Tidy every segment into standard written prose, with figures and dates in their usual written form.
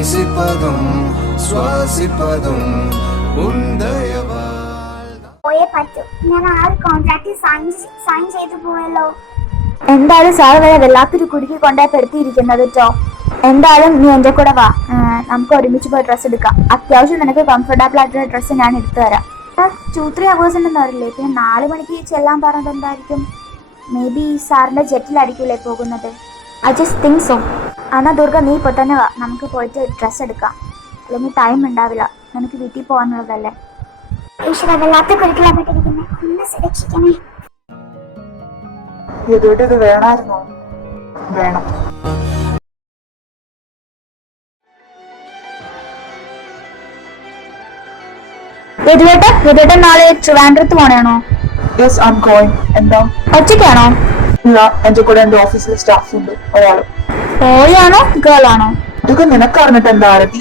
நேசிப்பதும் ശ്വാസിപ്പതും പോയേ പറ്റൂ. ഞാൻ ആ ഒരു കോൺട്രാക്ട് സൈൻ ചെയ്തു പോയല്ലോ. എന്തായാലും സാർ വരെ വല്ലാത്തൊരു കുടുക്കി കൊണ്ടായി പെടുത്തിയിരിക്കുന്നത് കേട്ടോ. എന്തായാലും നീ എന്റെ കൂടെ വാ, നമുക്ക് ഒരുമിച്ച് പോയി ഡ്രസ്സ് എടുക്കാം. അത്യാവശ്യം നിനക്ക് കംഫർട്ടബിൾ ആയിട്ടുള്ള ഡ്രസ്സ് ഞാൻ എടുത്തു തരാം. 2-3 hours ഉണ്ടെന്ന് പറയില്ലേ, പിന്നെ 4 മണിക്ക് ചെല്ലാൻ പറഞ്ഞത് എന്തായിരിക്കും? മേ ബി സാറിന്റെ ജെറ്റിലായിരിക്കൂലേ പോകുന്നത്. I just think so. എന്നാ ദുർഗ നീ ഇപ്പോൾ തന്നെ വാ, നമുക്ക് പോയിട്ട് ഡ്രസ്സ് എടുക്കാം. അല്ലെങ്കിൽ ടൈം ഉണ്ടാവില്ല, നമുക്ക് വീട്ടിൽ പോകാനുള്ളതല്ലേ. ഈശ്വര, വല്ലാത്ത കുരുക്കിലാപ്പെട്ടിരിക്കുന്നേ, ഒന്ന് സുരക്ഷിക്കണേ. ഇത് വേണമായിരുന്നോ? വേണം. യദുവേട്ടൻ നാളെ ട്രിവാൻഡ്രത്ത് പോണേണോ? Yes, I am going. എന്താ? ഒറ്റയ്ക്കാണോ? ഇല്ല, എന്റെ കൂടെ എന്റെ ഓഫീസിലെ സ്റ്റാഫ് ഉണ്ട്, ഒരാള്. ബോയ് ആണോ ഗേൾ ആണോ? ഇതൊക്കെ നിനക്ക് അറിഞ്ഞിട്ട് എന്താ ആരതി?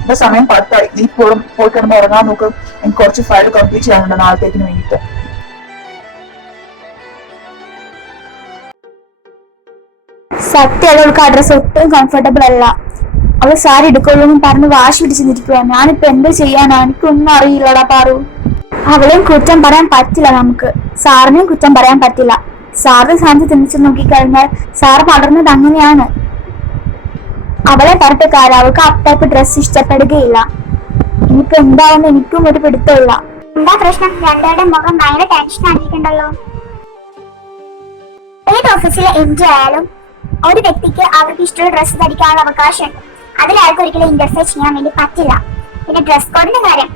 എന്റെ സമയം 10 നീ പോയി കിടന്ന് ഉറങ്ങാൻ നോക്ക്. എനിക്ക് കുറച്ച് ഫയൽ കംപ്ലീറ്റ് ചെയ്യാനുണ്ട് നാളത്തേക്കിന് വേണ്ടിട്ട്. സത്യം അവൾക്ക് അഡ്രസ് ഒട്ടും കംഫർട്ടബിൾ അല്ല. അവൾ സാരി എടുക്കുള്ളൂ എന്ന് പറഞ്ഞ് വാശി പിടിച്ച് നിൽക്കുക. ഞാനിപ്പോ എന്താ ചെയ്യാനാ? എനിക്കൊന്നും അറിയില്ലടാ പാറു. അവളെയും കുറ്റം പറയാൻ പറ്റില്ല, നമുക്ക് സാറിനെയും കുറ്റം പറയാൻ പറ്റില്ല. സാറിന്റെ സ്ഥാനത്ത് തിരിച്ചു നോക്കിക്കഴിഞ്ഞാൽ സാറ് വളർന്നത് അങ്ങനെയാണ്. അവളെ പറഞ്ഞിട്ട് കാര്യം, അവൾക്ക് ആ ടൈപ്പ് ഡ്രസ് ഇഷ്ടപ്പെടുകയില്ല. എനിക്ക് എന്താണെന്ന് എനിക്കും ഒരു പിടുത്തമില്ല. എന്താ പ്രശ്നം? രണ്ടുപേരുടെ മുഖം ഭയങ്കര ടെൻഷൻ ആക്കിയിട്ടുണ്ടല്ലോ. ഏത് ഓഫീസിലെ എംഡി ആയാലും ഒരു വ്യക്തിക്ക് അവർക്ക് ഇഷ്ടമുള്ള ഡ്രസ്സ് ധരിക്കാനുള്ള അവകാശമുണ്ട്. അതിലാർക്കും ഒരിക്കലും ഇന്റർഫിയർ ചെയ്യാൻ വേണ്ടി പറ്റില്ല. പിന്നെ ഡ്രസ് കോഡിന്റെ കാര്യം,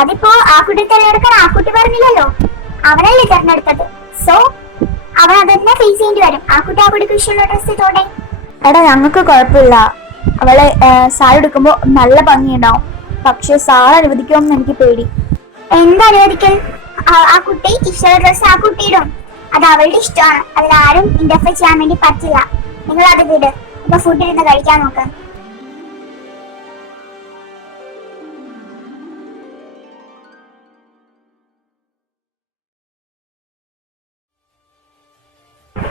അതിപ്പോ ആ കുട്ടി തിരഞ്ഞെടുക്കാൻ ആ കുട്ടി പറഞ്ഞില്ലല്ലോ, അവനല്ലേ തിരഞ്ഞെടുത്തത്. സോ അവൻ അതന്നെ ഫേസ് ചെയ്യേണ്ടി വരും. ആ കുട്ടിക്ക് ഇഷ്ടമുള്ള ഡ്രസ് ഇട്ടോടെ. എടാ, ഞങ്ങൾക്ക് കുഴപ്പമില്ല. അവളെ സാരി എടുക്കുമ്പോ നല്ല ഭംഗിയുണ്ടാവും. പക്ഷെ സാർ അനുവദിക്കുമെന്ന് എനിക്ക് പേടി. എന്താ അനുവദിക്കൽ? ആ കുട്ടി ഇഷ്ടമുള്ള ഡ്രസ് ആ കുട്ടിയിടും. അത് അവളുടെ ഇഷ്ടമാണ്. അതിലാരും ഇന്റർഫിയർ ചെയ്യാൻ വേണ്ടി പറ്റില്ല. നിങ്ങൾ അത് വിട്. ഇപ്പൊ ഫുഡ് ഇരുന്ന് കഴിക്കാൻ നോക്ക്.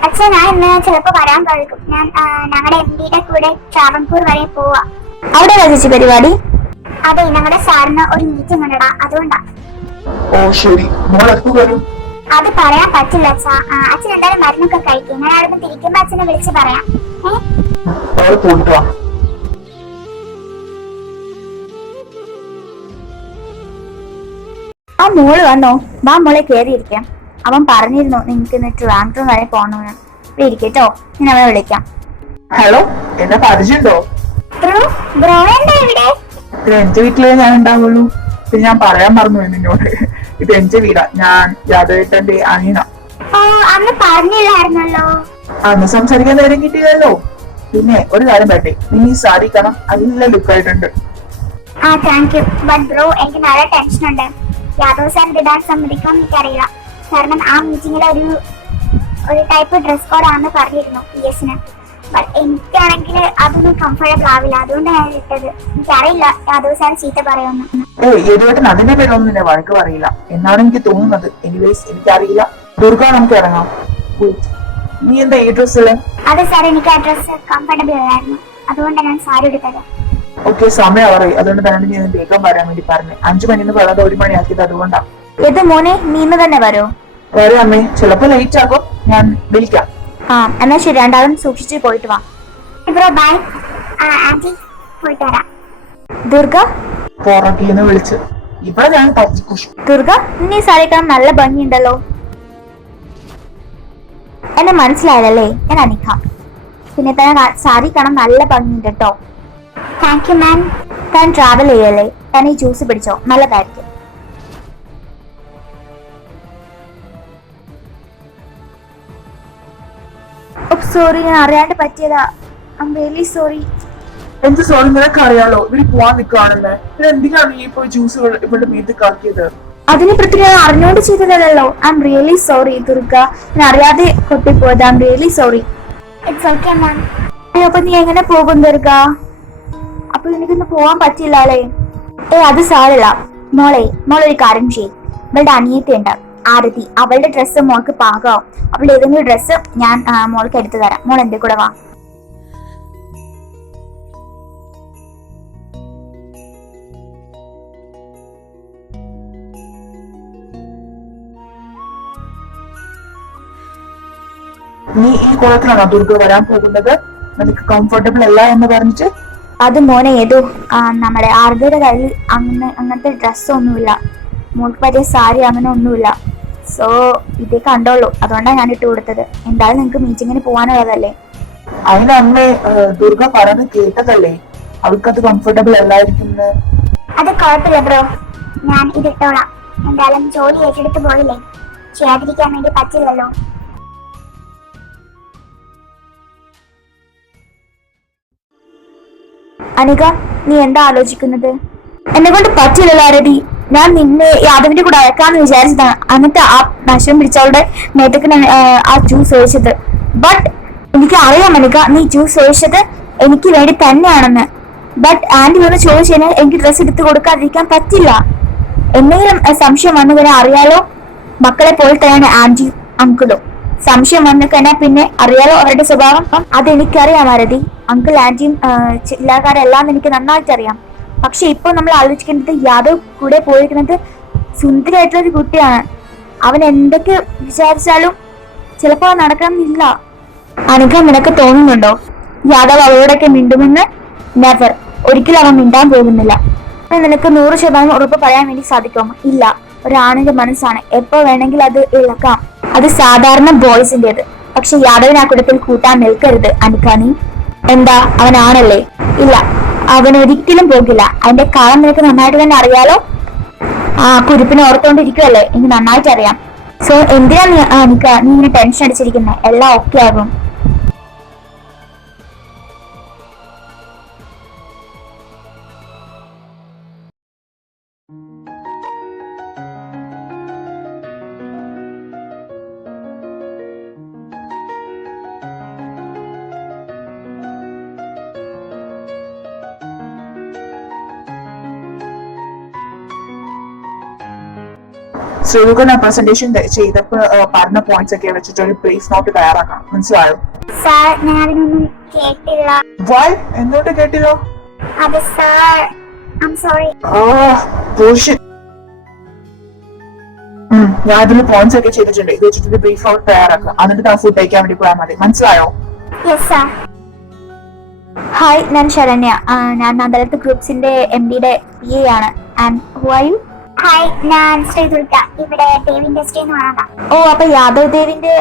അച്ഛൻ, ഞാൻ ഇന്ന് ചിലപ്പോ വരാൻ കഴിക്കും. ഞാൻ ഞങ്ങളുടെ എംഡിയുടെ കൂടെ ട്രാവൻകൂർ വരെ പോവാ. അവിടെ ചേച്ചി പരിപാടി? അതെ, ഞങ്ങളുടെ സാറിന് ഒരു മീറ്റിംഗ് ഉണ്ടടാ, അതുകൊണ്ടാ. ഓ ശരി, അത് പറയാൻ പറ്റില്ല അച്ഛാ. അച്ഛൻ എന്തായാലും മരുന്നൊക്കെ കഴിക്കും. ഞാൻ അവിടെ തിരിക്കുമ്പോ അച്ഛനെ വിളിച്ച് പറയാം. ആ മോള് വന്നോ? വാ മോളെ കേറിയിരിക്കാം. അവൻ പറഞ്ഞിരുന്നു നിങ്ങക്ക് ഇന്ന് ട്രിവാൻഡ്രം വരെ പോകണമെന്ന്. ഇരിക്കട്ടോ, ഞാൻ അവനെ വിളിക്കാം. ഹലോ, എന്നെ പരിചയമുണ്ടോ? എന്റെ വീട്ടിലേ ഞാൻ ഉണ്ടാവുള്ളൂ. പിന്നെ ഞാൻ പറയാൻ മറന്നു നിന്നോട്, ഇത് എന്റെ വീടാ. ഞാൻ യാദവേട്ടന്റെ അനിയന. അന്ന് പറഞ്ഞില്ലായിരുന്നല്ലോ. അന്ന് സംസാരിക്കാൻ നേരം കിട്ടിയല്ലോ. പിന്നെ ഒരു കാര്യം പറ്റേ, നീ ഈ സാരി കാണാൻ നല്ല ലുക്കായിട്ടുണ്ട്. എനിക്ക് നല്ല ടെൻഷൻ ഉണ്ട്. യാദവ് സാർ ഇടാൻ സമ്മതിക്കാൻ എനിക്കറിയില്ല. കാരണം ആ മീറ്റിംഗിൽ ഒരു ടൈപ്പ് ഡ്രസ് കോഡ് ആണെന്ന് പറഞ്ഞിരുന്നു PS-ന്. എനിക്കാണെങ്കിൽ അതൊന്നും കംഫർട്ടബിൾ ആവില്ല. അതുകൊണ്ടാണ് ഞാൻ ഇട്ടത്. എനിക്കറിയില്ല യാദവ് സാർ ചീത്ത പറയുമെന്ന്. യദുവേട്ടൻ അതിന്റെ പേരൊന്നും നിന്നെ വഴക്ക് പറയില്ല എന്നാണ് എനിക്ക് തോന്നുന്നത്. എനിവേസ് എനിക്കറിയില്ല. ദുർഗ, നമുക്ക് ഇറങ്ങാം. നീ എന്താ ഈ ഡ്രസ്സില്? അതെ സാർ, എനിക്ക് ആ ഡ്രസ് കംഫർട്ടബിൾ അല്ലായിരുന്നു. അതുകൊണ്ടാണ് ഞാൻ സാരി എടുത്തത്. ഓക്കെ, സമയം അറിയി. അതുകൊണ്ട് തന്നെ ഞാൻ വേഗം വരാൻ വേണ്ടി പറഞ്ഞു. 5 മണിന്ന് പറയാതെ 1 മണി ആക്കിയത് അതുകൊണ്ടാ. ഇത് മോനെ, നീ ഇന്ന് തന്നെ വരോ? വരും അമ്മേ, ചിലപ്പോ ലേറ്റ് ആകും. ഞാൻ വിളിക്കാം. എന്നാ ശരി, രണ്ടാളും സൂക്ഷിച്ച് പോയിട്ട് വാ. ബൈ ആന്റി, പോയിട്ട് വരാം. ദുർഗ പുറകീന്ന് വിളിച്ച് ഇവിടെ ഞാൻ ദുർഗ, നീ സാരി കാണാൻ നല്ല ഭംഗിയുണ്ടല്ലോ. എന്നെ മനസ്സിലായല്ലേ? ഞാൻ അനിക്ക. പിന്നെ തന്നെ സാരി കാണാൻ നല്ല ഭംഗിയുണ്ട് കേട്ടോ. Thank you ma'am. താൻ ട്രാവൽ ചെയ്യല്ലേ? താൻ ഈ ജ്യൂസ് പിടിച്ചോ, നല്ലതായിരിക്കും. സോറി, ഞാൻ അറിയാണ്ട് പറ്റിയതാ. I am really sorry. എന്ത് സോറി? നിനക്ക് അറിയാലോ ഇവര് പോവാൻ നിൽക്കുകയാണല്ലേ. പിന്നെ എന്തിനാണ് നീ ഇപ്പൊ ജ്യൂസ് ഇവിടെ മീത്ത് കാക്കിയത്? അതിനെ പറ്റി ഞാൻ അറിഞ്ഞോണ്ട് ചെയ്തതല്ലോ. I am really sorry Durga, ഞാൻ അറിയാതെ കൊട്ടിപ്പോയത്. I am really sorry. അപ്പൊ നീ എങ്ങനെ പോകും ദുർഗ? അപ്പൊ എനിക്കൊന്ന് പോവാൻ പറ്റില്ല അല്ലേ? അത് സാരല്ല മോളൊരു കാര്യം ചെയ്യും. ഇവളുടെ അനിയത്തിയുണ്ട് ആരതി, അവളുടെ ഡ്രസ്സ് മോൾക്ക് പാകാവും. അവളുടെ ഏതെങ്കിലും ഡ്രസ്സ് ഞാൻ മോൾക്ക് എടുത്തു തരാം. മോൾ എന്റെ കൂടെ വാ. നീ ഈ കുളത്തിലാണോ ദുർഗ വരാൻ പോകുന്നത്? നിനക്ക് കംഫർട്ടബിൾ അല്ല എന്ന് പറഞ്ഞിട്ട്? അത് മോനെ ഏതോ നമ്മുടെ ആർദ്രയുടെ കയ്യിൽ അങ്ങനത്തെ ഡ്രസ്സൊന്നുമില്ല, മോൾക്ക് പറ്റിയ സാരി അങ്ങനെ ഒന്നുമില്ല. സോ ഇതേ കണ്ടോളൂ, അതുകൊണ്ടാണ് ഞാൻ ഇട്ട് കൊടുത്തത്. എന്തായാലും നിങ്ങക്ക് മീറ്റിങ്ങിന് പോകാനുള്ളതല്ലേ. അതിന് അമ്മേ ദുർഗ പറഞ്ഞത് കേട്ടതല്ലേ, അവൾക്കത് കംഫർട്ടബിൾ അല്ലായിരിക്കുന്നത്. അത് കുഴപ്പമില്ല ബ്രോ, ഞാൻ ഇതിട്ടോളാം. എന്തായാലും ജോലി ഏറ്റെടുത്ത് പോയില്ലേ, ചെയ്യാതിരിക്കാൻ വേണ്ടി പറ്റില്ലല്ലോ. അനിക, നീ എന്താ ആലോചിക്കുന്നത്? എന്നെ കൊണ്ട് പറ്റില്ലല്ലോ ആരതി. ഞാൻ നിന്നെ യാദവിന്റെ കൂടെ അയക്കാന്ന് വിചാരിച്ചതാണ്. എന്നിട്ട് ആ നശം പിടിച്ചവളുടെ മേത്തക്ക് ആ ജ്യൂസ് ഒഴിച്ചത്. ബട്ട് എനിക്ക് അറിയാം അനിക, നീ ജ്യൂസ് ഒഴിച്ചത് എനിക്ക് വേണ്ടി തന്നെയാണെന്ന്. ബട്ട് ആന്റി ഒന്ന് ചോദിച്ചു കഴിഞ്ഞാൽ എനിക്ക് ഡ്രസ്സ് എടുത്ത് കൊടുക്കാതിരിക്കാൻ പറ്റില്ല. എന്തെങ്കിലും സംശയം വന്നു കഴിഞ്ഞാൽ അറിയാലോ, മക്കളെ പോലെ തന്നെയാണ് ആന്റി അങ്കിളും. സംശയം വന്നു കഴിഞ്ഞാൽ പിന്നെ അറിയാലോ അവരുടെ സ്വഭാവം. അതെനിക്കറിയാം ആരതി. അങ്കിൾ ആന്റിയും ചില്ലക്കാരെല്ലാം എനിക്ക് നന്നായിട്ട് അറിയാം. പക്ഷെ ഇപ്പൊ നമ്മൾ ആലോചിക്കേണ്ടത് യാദവ് കൂടെ പോയിരിക്കുന്നത് സുന്ദരിയായിട്ടുള്ള ഒരു കുട്ടിയാണ്. അവൻ എന്തൊക്കെ വിചാരിച്ചാലും ചിലപ്പോ നടക്കണമെന്നില്ല. അനിക, നിനക്ക് തോന്നുന്നുണ്ടോ യാദവ് അവളോടൊക്കെ മിണ്ടുമെന്ന്? നെവർ, ഒരിക്കലും അവൻ മിണ്ടാൻ പോകുന്നില്ല. നിനക്ക് 100% ഉറപ്പ് പറയാൻ വേണ്ടി സാധിക്കുമോ? ഇല്ല. ഒരാണിന്റെ മനസ്സാണ്, എപ്പോ വേണമെങ്കിൽ അത് ഇളക്കാം. അത് സാധാരണ ബോയ്സിന്റേത്. പക്ഷെ യാദവിനെ ആ കൂട്ടത്തിൽ കൂട്ടാൻ നിൽക്കരുത് അനിക. നീ എന്താ, അവനാണല്ലേ? ഇല്ല, അവൻ ഒരിക്കലും പോകില്ല. അതിന്റെ കാലം നിനക്ക് നന്നായിട്ട് തന്നെ അറിയാലോ. ആ കുരുപ്പിനെ ഓർത്തോണ്ടിരിക്കുവല്ലേ, എനിക്ക് നന്നായിട്ട് അറിയാം. സോ എന്തിനാ നീ ഇങ്ങനെ ടെൻഷൻ അടിച്ചിരിക്കുന്നത്? എല്ലാം ഓക്കെ ആകും. ശ്രീകുന പ്രസന്റേഷൻ ചെയ്തപ്പോ പറഞ്ഞ പോയിന്റ്സ് ഒക്കെ വെച്ചിട്ട് ഒരു ബ്രീഫ് നോട്ട് തയ്യാറാക്കണം, മനസ്സിലായോ? സാർ, ഞാൻ അതിനൊന്നും കേട്ടില്ല. വൈ? എന്തുകൊണ്ട് കേട്ടില്ലോ? അത് സാർ, ഐ ആം സോറി. ഞാൻ അതിൽ പോയിന്റ്സ് ഒക്കെ ചെയ്തിട്ടുണ്ട്. ഇത് വെച്ചിട്ട് ബ്രീഫ് നോട്ട് തയ്യാറാക്കുക. എന്നിട്ട് ഞാൻ ഫുഡ് കഴിക്കാൻ വേണ്ടി പോയാൽ മതി, മനസ്സിലായോ? Yes sir. ഹായ്, ഞാൻ ശരണ്യ. ഞാൻ നന്ദലത്ത് ഗ്രൂപ്പ്സിന്റെ MD-യുടെ PA ആണ്. And who are you? Hi, ഞാൻ ശ്രീദുർഗ. ഇവിടെ ദേവ് ഇൻഡസ്ട്രി എന്ന് പറഞ്ഞതാ. ഓ, അപ്പൊ യാദവ് ദേവിന്റെ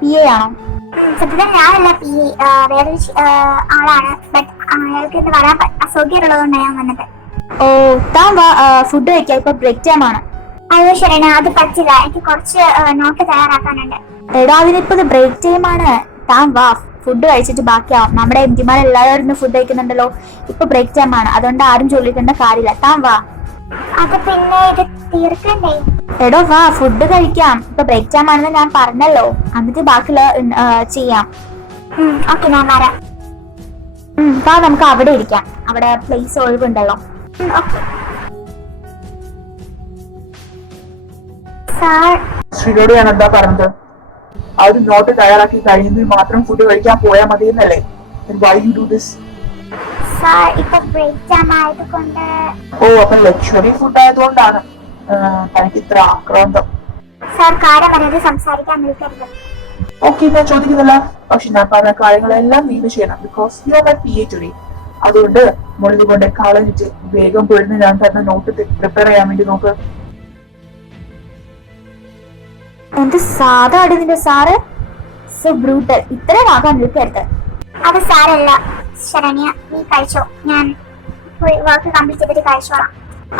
PA ആണോ? സത്യത്തിൽ ഞാനല്ല PA, വേറൊരു ആളാണ്. ബട്ട് അയാൾക്ക് ഇന്ന് വരാൻ അസൗകര്യമുള്ളതുകൊണ്ടാണ് ഞാൻ വന്നത്. ഓ, താൻ വാ, ഫുഡ് കഴിക്കാം, ഇപ്പൊ ബ്രേക്ക് ടൈം ആണ്. അയ്യോ ശരണ, അത് പറ്റില്ല. എനിക്ക് കുറച്ച് നോട്ട് തയ്യാറാക്കാനുണ്ട്. എടാ, അതിനിപ്പോ ബ്രേക്ക് ടൈം ആണ്. താൻ വാ, ഫുഡ് കഴിച്ചിട്ട് ബാക്കിയാവും. നമ്മുടെ MD-മാർ എല്ലാവരും ഫുഡ് കഴിക്കുന്നുണ്ടല്ലോ. ഇപ്പൊ ബ്രേക്ക് ടൈം ആണ്, അതുകൊണ്ട് ആരും ചോദിക്കേണ്ട കാര്യമില്ല. താൻ വാ. അത് പിന്നെ ഇത് തീർക്കണ്ടേ? എടോ വാ, ഫുഡ് കഴിക്കാം. ഇപ്പൊ ബ്രേക്ക് ടൈം ആണെന്ന് ഞാൻ പറഞ്ഞല്ലോ. എന്നിട്ട് ബാക്കിയുള്ള ചെയ്യാം. ഓക്കെ, ഞാൻ വരാം. വാ, നമുക്ക് അവിടെ ഇരിക്കാം. അവിടെ പ്ലേസ് ഒഴിവുണ്ടല്ലോ. സാർ, ശ്രീയോട് ഞാൻ എന്താ പറഞ്ഞത്? അത് നോട്ട് തയ്യാറാക്കി കഴിയുന്നതിൽ മാത്രം ഫുഡ് കഴിക്കാൻ പോയാൽ മതി എന്നല്ലേ? Why you do this? Sir, ഇപ്പൊ ബ്രേക്ക് ടൈം ആയതുകൊണ്ട്. ഓ, അപ്പൊ ലക്ഷറി ഫുഡ് ആയതുകൊണ്ടാണ് തനിക്ക് ഇത്ര ആക്രാന്തം. സാർ, കാര്യം വരാതെ സംസാരിക്കാൻ നിൽക്കരുത്. ഓക്കെ, ഞാൻ ചോദിക്കുന്നില്ല. പക്ഷെ ഞാൻ പറഞ്ഞ കാര്യങ്ങളെല്ലാം നീ ചെയ്യണം. Because you are my PA today. അതുകൊണ്ട് മുകളിൽ കൊണ്ട് കളഞ്ഞിട്ട് വേഗം പൊഴുന്ന് ഞാൻ തന്നെ നോട്ട് പ്രിപ്പയർ ചെയ്യാൻ വേണ്ടി നോക്ക്. എന്ത് സാധാ നിന്റെ സാറ്? So brutal. ഇത്രയും ആകാൻ നിൽക്കരുത്. അത് സാരല്ല ശരണ്യ, നീ കഴിച്ചോ. ഞാൻ വർക്ക് കംപ്ലീറ്റ് ചെയ്തിട്ട് കഴിച്ചോളാം.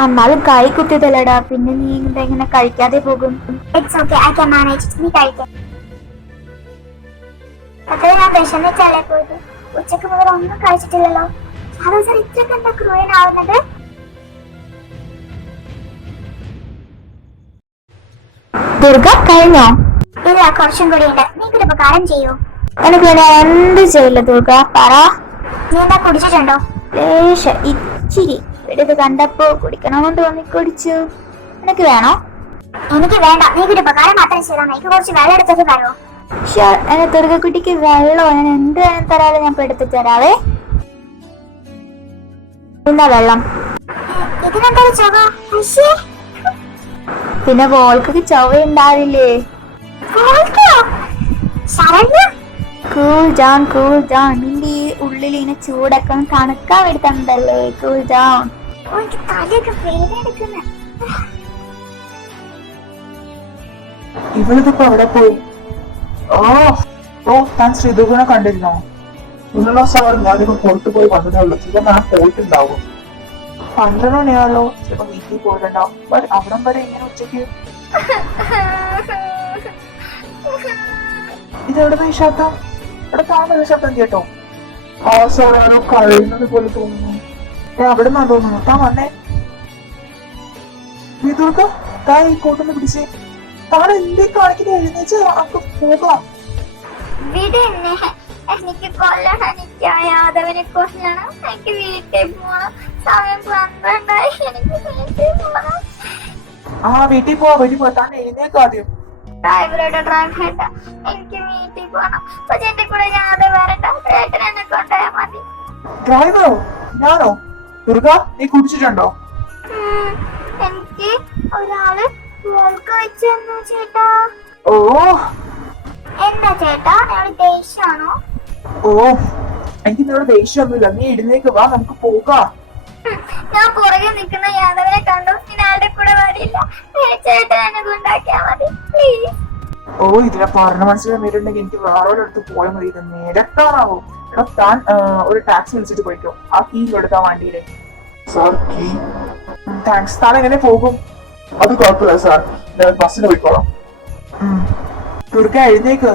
എന്നാലും കൈ കുത്തിയതല്ലടാ, പിന്നെ നീ ഇങ്ങനെ കഴിക്കാതെ പോകും. It's okay, I can manage. നീ കഴിക്കാം. അത്ര ഞാൻ വിഷമിച്ചല്ലേ പോയത്. ഉച്ചക്ക് മുതൽ ഒന്നും കഴിച്ചിട്ടില്ലല്ലോ. അതോ സാർ ഇത്രയ്ക്ക് എന്താ ക്രൂരനാവുന്നത്? ദുർഗ, കഴിഞ്ഞോ? ഇല്ല, കുറച്ചും കൂടി ഉണ്ട്. നീക്കൊരു ഉപകാരം ചെയ്യൂ. എനിക്ക് എന്ത് ചെയ്യില്ല ദുർഗ, പറ. നീ എന്താ കുടിച്ചിട്ടുണ്ടോ? ഇച്ചിരി. ഇത് കണ്ടപ്പോ കുടിക്കണമെന്ന് തോന്നി കുടിച്ചു. നിനക്ക് വേണോ? എനിക്ക് വേണ്ട. നീക്കൊരു ഉപകാരം മാത്രം ചെയ്താൽ എനിക്ക് കുറച്ച് വെള്ളം എടുത്തിട്ട് തരുമോ? എന്നെ ദുർഗക്കുട്ടിക്ക് വെള്ളോ? ഞാൻ എന്ത് വേണം തരാതെ ഞാൻ എടുത്ത് തരാവേ. എന്നാ വെള്ളം. ഇതിനെന്താ ചുവ? പിന്നെ വോൾക്കൊക്കെ ചൊവ ഉണ്ടാവില്ലേ? ശരണ്യ കൂൾ ഡൗൺ നിന്റെ ഈ ഉള്ളിൽ ഇങ്ങനെ ചൂടൊക്കെ ഒന്ന് തണുക്കാൻ വേണ്ടി തന്നതല്ലേ. Cool down. ഓ എനിക്ക് തലയൊക്കെ വേദന എടുക്കുന്ന. ഇവളിതിപ്പോ അവിടെ പോയി? താൻ ശ്രീദുർഗനെ കണ്ടിരുന്നോ? ഇന്നലെ സാർ ഞാനിപ്പോ പുറത്തു പോയി വന്നതേ ഉള്ളൂ. ചില ഞാൻ പോയിട്ടുണ്ടാവും. 12 മണിയാണല്ലോ. ചിലപ്പോ വീട്ടിൽ പോയിട്ടുണ്ടാവും. ബട്ട് അവിടം വരെ ഇങ്ങനെ ഉച്ചയ്ക്ക് ഇതെവിടെ ഈ ശബ്ദം? ഇവിടെ താമര ശബ്ദം കേട്ടോ? ആ സാർ ആരോ കഴിയുന്നത് പോലെ തോന്നുന്നു. അവിടെ നിന്നാ തോന്നുന്നു. താൻ വന്നേ. ശ്രീദുർഗ, താൻ ഈ കോട്ടൊന്ന് പിടിച്ചേ. താൻ എന്തേ കാണിക്കുന്നത്? എഴുന്നേച്ച് നമുക്ക് പോകാം. വിടെന്നെ, എനിക്ക് കൊല്ലണം. എനിക്ക് ആ യാദവനെ കൊല്ലണം. എനിക്ക് വീട്ടിൽ പോകണം. സമയം 12 എനിക്ക് വീട്ടിൽ പോകണം. വീട്ടിൽ പോവാ. താൻ എഴുന്നേക്ക് ആദ്യം. ഡ്രൈവറുടെ എനിക്ക് വീട്ടിൽ പോകണം. പക്ഷെ എന്റെ കൂടെ യാദവ് വരണ്ട. ചേട്ടൻ എന്നെ കൊണ്ടുപോയാൽ മതി. ഡ്രൈവറോ? ഞാനോ? ദുർഗ, നീ കുടിച്ചിട്ടുണ്ടോ? എനിക്ക് ഒരാള് വോൾക്ക വെച്ച് തന്നു ചേട്ടാ. ഓ എന്താ ചേട്ടാ, ഞങ്ങള് ദേഷ്യാണോ? എനിക്ക് നിന്നോട് ദേഷ്യമൊന്നുമില്ല. നീ എഴുന്നേക്ക് വാ, നമുക്ക് പോകാം. ഞാൻ പുറകെ നിൽക്കുന്ന യാദവനെ കണ്ടു. ഇനി ആരുടെ കൂടെ വരില്ല. ചേട്ടൻ എന്നെ കൊണ്ടാക്കിയാ മതി പ്ലീസ്. ഇതിനെ പറഞ്ഞ മനസ്സിലായിട്ടുണ്ടെങ്കിൽ എനിക്ക് വേറെ അടുത്ത് പോയാൽ മതി. ഇത് നേരത്താണാവോ? എടാ, താൻ ഒരു ടാക്സി വിളിച്ചിട്ട് പോയിക്കോ. ആ കീ കൊടുക്കാൻ വണ്ടിയിലെ. Sir key? താങ്ക്സ്. താൻ എങ്ങനെ പോകും? അത് കുഴപ്പമില്ല സാർ, ഞാൻ ബസ്സിന് പോയിക്കോളാം. ദുർഗ, എഴുന്നേക്ക്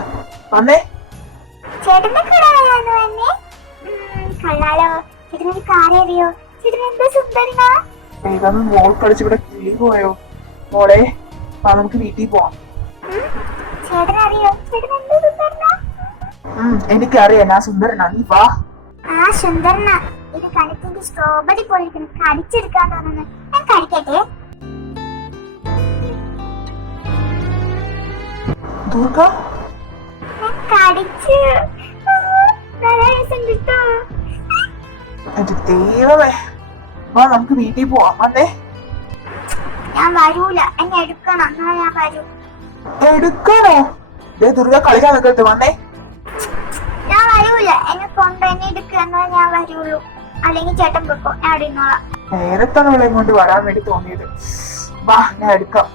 വന്നേ. ചേട്ടന്റെ കൂടെ വരാന്ന് വന്നേ. കള്ളാലോ. ചേട്ടനൊരു കാര്യം അറിയോ? ചേട്ടൻ എന്താ സുന്ദരനാ. വേഗം മോൾ കളിച്ച് ഇവിടെ കിളി പോയോ? മോളെ വാ, നമുക്ക് വീട്ടിൽ പോവാം. ചേട്ടനറിയോ ചേട്ടൻ എന്താ സുന്ദരനാ? എനിക്കറിയാം, ഞാൻ സുന്ദരനാ. നീ വാ. ആ സുന്ദരനാ. ഇത് കഴുത്തിന്റെ സ്ട്രോബെറി പോയിരിക്കുന്നു. കടിച്ചെടുക്കാൻ തോന്നുന്നു. ഞാൻ കടിക്കട്ടെ. ദുർഗ, ഞാൻ കടിച്ചു. നല്ല രസം കിട്ടോ? എന്റെ ദൈവമേ. വാ, നമുക്ക് വീട്ടിൽ പോവാം. വന്നേ. ഞാൻ വരൂല. എന്നെ എടുക്കണം. എന്നാ ഞാൻ വരൂ. എടുക്കാനോ? ദുർഗ, കളിക്കാൻ നിൽക്കരുത്. വന്നേ. ഞാൻ വരൂല. എന്നെ കൊണ്ട് എന്നെ എടുക്കുക. എന്നാ ഞാൻ വരുള്ളൂ. അല്ലെങ്കിൽ ചേട്ടൻ പൊക്കോ. ഞാൻ അവിടെ ഇരുന്നോളാം. നേരത്താണ് അവളെ കൊണ്ട് വരാൻ വേണ്ടി തോന്നിയത്. വാ, ഞാൻ എടുക്കാം.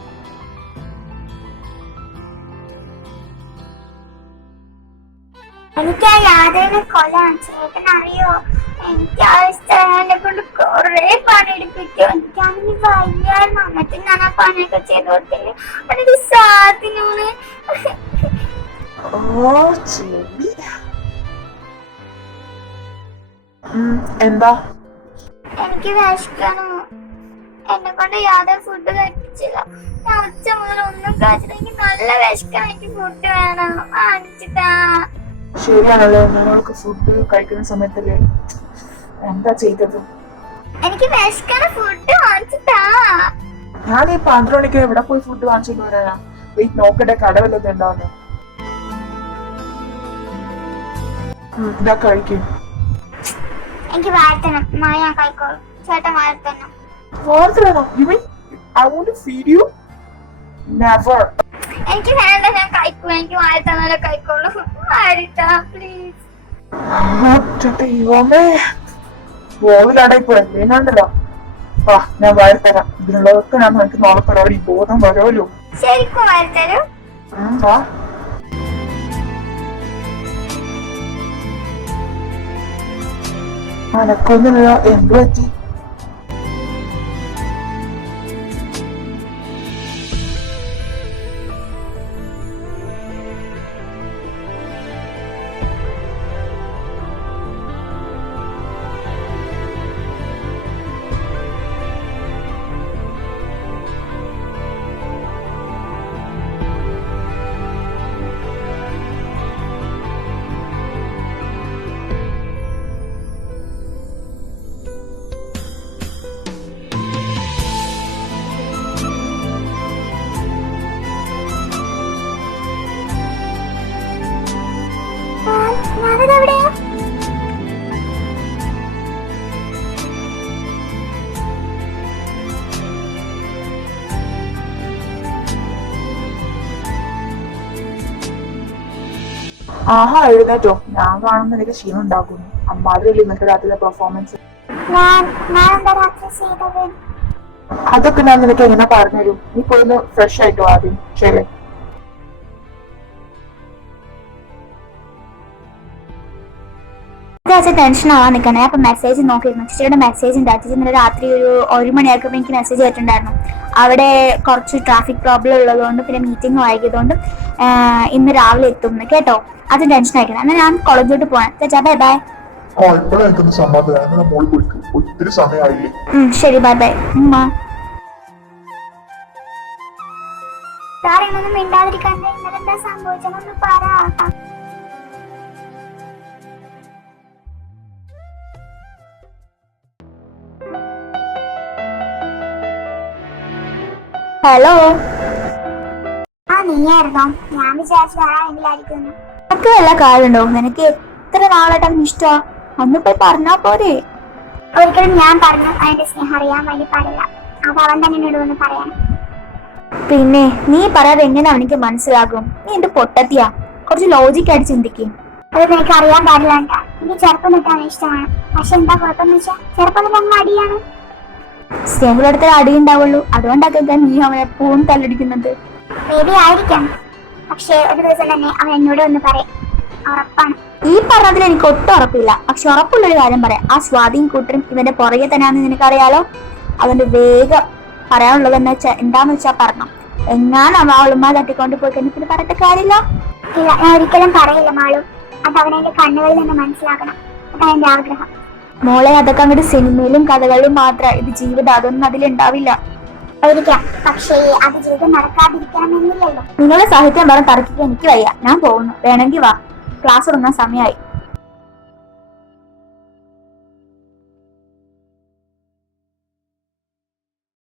എനിക്ക് ആ യാദവിനെ കൊല്ലണം. ചേട്ടൻ അറിയോ? എനിക്ക് ആ സ്ഥലനെ കൊണ്ട് കൊറേ പണിയെടുപ്പിക്കും. എനിക്കാണെങ്കിൽ വയ്യായിരുന്നു. എന്നിട്ട് ഞാൻ ആ പണിയൊക്കെ ചെയ്ത് കൊടുത്തില്ല. എനിക്ക് സാധിനോട് ചെവി. എന്താ? എനിക്ക് വിശക്കണോ? എന്നെ കൊണ്ട് യാതൊരു ഫുഡ് കഴിപ്പിച്ചില്ല. ഞാൻ ഉച്ച മുതൽ ഒന്നും കഴിച്ചില്ല. എനിക്ക് നല്ല വിശക്കണം. എനിക്ക് ഫുഡ് വേണം. വാങ്ങിച്ചിട്ടാ. ശരിയാണല്ലോ, ഞങ്ങൾക്ക് ഫുഡ് കഴിക്കുന്ന സമയത്തല്ലേ. എന്താ ചെയ്തത്? എനിക്ക് വിശക്കണ ഫുഡ് വാങ്ങിച്ചിട്ടാ. ഞാൻ ഈ 12 മണിക്ക് എവിടെ പോയി ഫുഡ് വാങ്ങിച്ചിട്ട് വരാനാ? വെയിറ്റ്, നോക്കട്ടെ, കട വല്ലതും ഉണ്ടാവുന്നു. ഇതാ കഴിക്കും. എനിക്ക് വാഴ്ത്തണം. ഞാൻ കഴിക്കോളൂ. ചേട്ടൻ വാഴ്ത്തണം. വാർത്തയാണോ? You mean I want to feed you? Never. എനിക്ക് വേണ്ട. ഞാൻ കഴിക്കൂ. എനിക്ക് വാഴ്ത്തണല്ലോ കഴിക്കോളൂ. വാഴ്ത്താ പ്ലീസ്. ദൈവമേ, ബോധമില്ലാണ്ടായിപ്പോ എങ്ങനെയുണ്ടല്ലോ. വാ, ഞാൻ വാഴ്ത്തരാം. ഇതിനുള്ളതൊക്കെ ഞാൻ നിനക്ക് നാളെ തരാം. ഈ ബോധം വരുമല്ലോ. ശരിക്കും വാഴ്ത്തരൂ. വാ. അനക്കൊന്നുമില്ല. എന്ത് പറ്റി? ആഹാ എഴുന്നേറ്റോ, ഞാൻ കാണുന്ന എനിക്ക് ക്ഷീണം ഉണ്ടാക്കുന്നു. അമ്മാതിരി ഇന്നത്തെ രാത്രിയിലെ പെർഫോമൻസ്. ഞാൻ എന്താ രാത്രി ചെയ്തത്? അതൊക്കെ ഞാൻ നിനക്ക് എങ്ങനെ പറഞ്ഞുതരും? നീ പോയി ഫ്രഷ് ആയിട്ടോ ആദ്യം. ശരി. ടെൻഷൻ ആവാൻ നിൽക്കണേ. അപ്പൊ മെസ്സേജ് നോക്കിയിരുന്നു. ചേച്ചിയുടെ മെസ്സേജ് ഉണ്ട്. ചേച്ചി ഇന്നലെ രാത്രി ഒരു 1 മണിയാക്കുമ്പോൾ എനിക്ക് മെസ്സേജ് ആയിട്ടുണ്ടായിരുന്നു. അവിടെ കുറച്ച് ട്രാഫിക് പ്രോബ്ലം ഉള്ളതുകൊണ്ട് പിന്നെ മീറ്റിംഗ് വൈകിയതുകൊണ്ടും ഇന്ന് രാവിലെ എത്തും കേട്ടോ. അത് ടെൻഷൻ ആയിരിക്കണം. എന്നാൽ ഞാൻ കോളേജിലോട്ട് പോകാൻ. ചേച്ചാ ബൈ ബൈ. ഇപ്പോഴെനിക്കൊന്ന് സമാധാനം. മോള് പോയിക്കും, ഒത്തിരി സമയമായില്ലേ. ശരി ബൈ ബൈ. സാറൊന്നും മിണ്ടാതിരിക്കാൻ ഇന്നലെ എന്താ സംഭവിച്ചെന്നൊന്ന് പറ. ഹലോ, നീയായിരുന്നോ? ഞാൻ വിചാരിച്ചു ആരെങ്കിലായിരിക്കും. നിനക്ക് വല്ല കാര്യമുണ്ടോ? നിനക്ക് എത്ര നാളായിട്ട് അവന് ഇഷ്ടമാ? അന്ന് പോയി പറഞ്ഞാ പോരെ? ഒരിക്കലും ഞാൻ പറഞ്ഞു അതിന്റെ സ്നേഹം അറിയാൻ വേണ്ടി പാടില്ല. അത് അവൻ തന്നെ എന്നോട് വന്ന് പറയാൻ. പിന്നെ നീ പറയാതെ എങ്ങനെ അവനിക്ക് മനസ്സിലാകും? നീ എന്റെ പൊട്ടത്തിയാ. കുറച്ച് ലോജിക്കായിട്ട് ചിന്തിക്കും. അത് നിനക്ക് അറിയാൻ പാടില്ല. എനിക്ക് ചെറുപ്പം തൊട്ടാണ് ഇഷ്ടമാണ്. പക്ഷെ എന്താ കുഴപ്പമെന്ന് വെച്ചാൽ ചെറുപ്പം തൊട്ട് അടിയാണ്. സ്നേഹത്തിലടുത്ത അടി ഉണ്ടാവുള്ളൂ. അതുകൊണ്ടൊക്കെ നീ അവനെ എപ്പോഴും തല്ലടിക്കുന്നത്. ബേബി ആയിരിക്കാം, പക്ഷെ ഒരു ദിവസം തന്നെ അവൻ എന്നോട് ഒന്ന് പറയാം. ഉറപ്പാണ്. ഈ പറഞ്ഞതിൽ എനിക്ക് ഒട്ടും ഉറപ്പില്ല. പക്ഷെ ഉറപ്പുള്ളൊരു കാര്യം പറയാം. ആ സ്വാധീൻ കൂട്ടരും ഇവന്റെ പുറകെ തന്നെയാണെന്ന് നിനക്കറിയാലോ. അതുകൊണ്ട് വേഗം പറയാനുള്ളത് എന്താന്ന് വെച്ചാ പറഞ്ഞു. എങ്ങാനും അവളുമാ തട്ടിക്കൊണ്ട് പോയി കഴിഞ്ഞിട്ട് പറഞ്ഞിട്ട് കാര്യമില്ല. ഇല്ല, ഞാൻ ഒരിക്കലും പറയില്ല മാളു. അത് അവനെ കണ്ണുകളിൽ നിന്ന് മനസ്സിലാക്കണം. അതാണ് എന്റെ ആഗ്രഹം. മോളെ, അതൊക്കെ അങ്ങോട്ട് സിനിമയിലും കഥകളിലും മാത്രം. ഇത് ജീവിതം അതൊന്നും അതിലുണ്ടാവില്ല. ആയിരിക്കാം, പക്ഷേ അത് ജീവിതം നടക്കാതിരിക്കണമെന്നില്ലല്ലോ. നിങ്ങളെ സാഹിത്യം പറഞ്ഞ് തർക്കിക്കാൻ എനിക്ക് വയ്യ. ഞാൻ പോകുന്നു. വേണമെങ്കിൽ വാ, ക്ലാസ് തുടങ്ങാൻ സമയമായി.